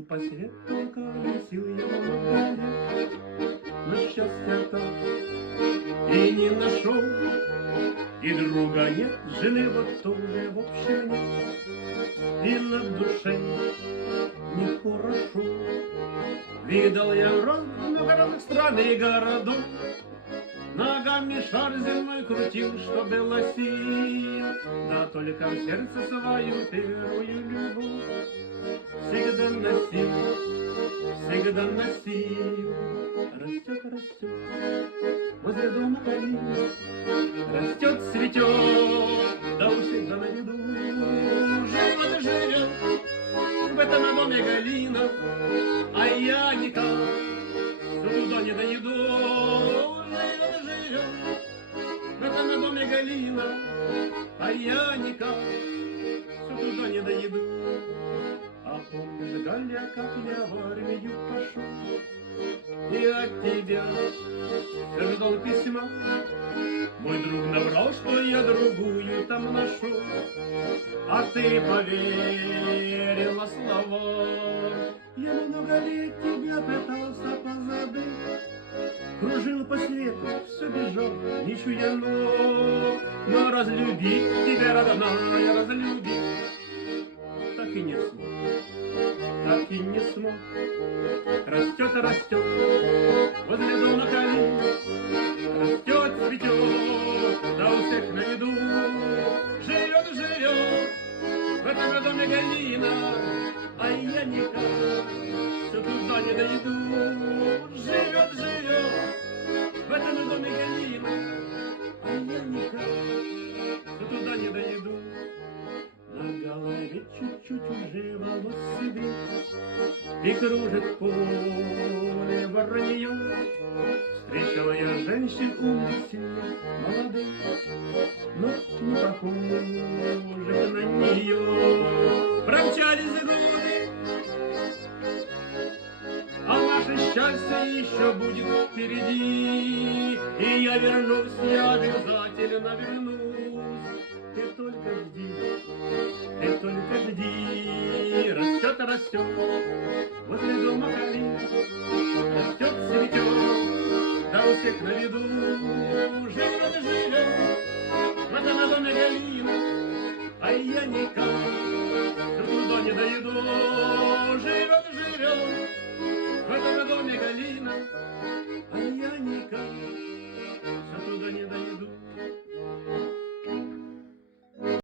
Кружил по свету, колесил я много лет, на счастье так и не нашел. И друга нет, жены вот тоже в общем нет, и на душе нехорошо. Видал я много разных стран и городов, ногами шар земной крутил, что было сил. Да только в сердце свою первую любовь всегда носил, всегда носил. Растет, растет возле дома калина, растет, цветет, да всегда на виду. Живет, живет в этом доме Галина, а я никак туда не доеду. Живет, живет в этом доме Галина, а я никак туда не доеду. А помнишь, Галя, как я в армию пошел, и от тебя все ждал письма. Мой друг наврал, что я другую там нашел, а ты поверила словам. Я много лет тебя пытался позабыть, кружил по свету, все бежал, не чуя ног. Но разлюбить тебя, родная, разлюбить так и не смог, так и не смог. Растет, растет возле дома калина, растет, цветет, да у всех на виду. Живет, живет в этом доме Галина, а я никак все туда не дойду. Живет, живет в этом доме Галина, а я никак все туда не дойду. На голове чуть-чуть уже волос себе, и кружит поле воронье. Встречала я женщин умных, сильных, молодых, но не похожих на нее. Промчались годы, а наше счастье еще будет впереди. И я вернусь, я обязательно вернусь. Ты только жди, ты только жди. Растет, растет возле дома калина, растет, цветет, да у всех на виду. Живет, живет в этом доме Галина, а я никак туда не доеду. Живет, живет в этом доме Галина, а я никак туда не доеду.